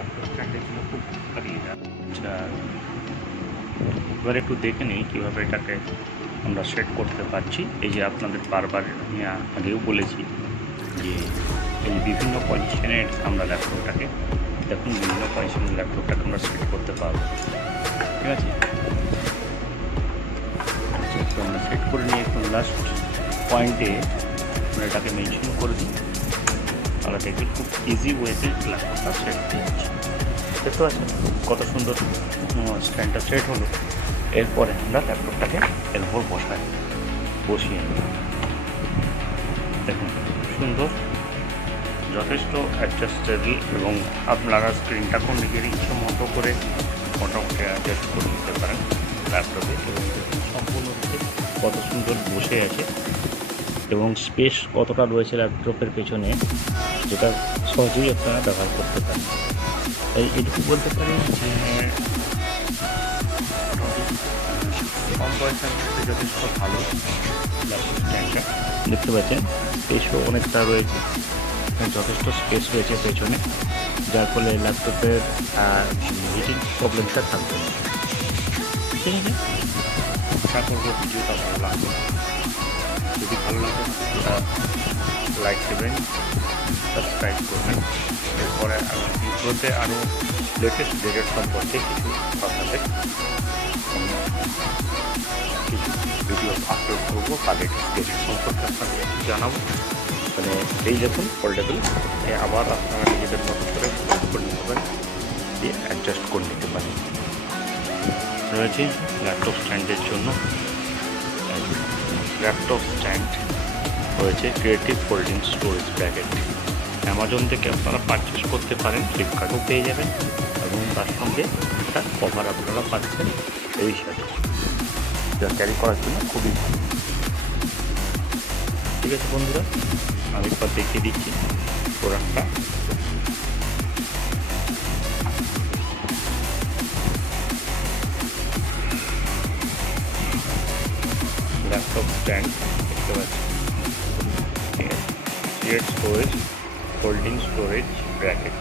Laptop স্ট্যান্ডের জন্য খুব উপকারী এটা। এবার একটু দেখে নিই কীভাবে এটাকে আমরা সেট করতে পারছি। এই যে আপনাদের বারবার আমি আগেও বলেছি যে এই বিভিন্ন পজিশনের আমরা ল্যাপটপটাকে দেখুন, বিভিন্ন পজিশনের ল্যাপটপটাকে আমরা সেট করতে পারবো। ঠিক আছে, তো আমরা সেট করে নিয়ে একটু লাস্ট পয়েন্টে আমরা এটাকে মেনশন করে দিই, আমরা দেখি খুব ইজি ওয়েতে ল্যাপটপটা সেট হয়ে যাচ্ছে। দেখতে পাচ্ছেন কত সুন্দর স্ট্যান্ডটা সেট হলো। এরপরে আমরা ল্যাপটপটাকে এর উপর বসিয়ে নেব। দেখুন সুন্দর, যথেষ্ট অ্যাডজাস্টেবল, এবং আপনারা স্ক্রিনটাকেও নিজের ইচ্ছে মতো করে মোটামুটি অ্যাডজাস্ট করে নিতে পারেন ল্যাপটপে। এবং সম্পূর্ণরূপে কত সুন্দর বসে আছে এবং স্পেস কতটা রয়েছে ল্যাপটপের পেছনে, যেটা সহজেই আপনারা ব্যবহার করতে পারেন। তাই এটুকু বলতে পারি যে কম পয়সার মধ্যে যথেষ্ট ভালো ল্যাপটপ স্ট্যান্ডটা। দেখতে পাচ্ছেন স্পেসও অনেকটা রয়েছে, যথেষ্ট স্পেস রয়েছে পেছনে, যার ফলে ল্যাপটপের হিটিং প্রবলেমটা থাকবে না। ঠিক আছে, আশা করবো ভিডিওটা ভালো লাগবে। যদি ভালো লাগে সেটা লাইক দেবেন, সাবস্ক্রাইব করবেন। এরপরে ভিডিওতে আরও লেটেস্ট gadget সম্পর্কে কিছু আপনাদের কিছু ভিডিও আপলোড করবো বা লেটেস্ট gadget সম্পর্কে আপনাদের জানাবো। মানে এই দেখুন ফোল্ডেবল, আবার আপনারা নিজেদের মতো করে ফোল্ড করে নিতে পারেন, দিয়ে অ্যাডজাস্ট করে নিতে পারেন। রয়েছে ল্যাপটপ স্ট্যান্ডের জন্য ল্যাপটপ স্ট্যান্ড রয়েছে creative folding storage bracket. Amazon থেকে আপনারা পারচেস করতে পারেন, ফ্লিপকার্টও পেয়ে যাবেন, এবং তার সঙ্গে একটা কভার আপনারা পাচ্ছেন এই সাথে, যা ক্যারি করার জন্য খুবই ভালো। ঠিক আছে বন্ধুরা, আমি একবার দেখিয়ে দিচ্ছি প্রোডাক্টটা। ল্যাপটপ স্ট্যান্ড দেখতে পাচ্ছি, ঠিক আছে, create storage folding storage bracket.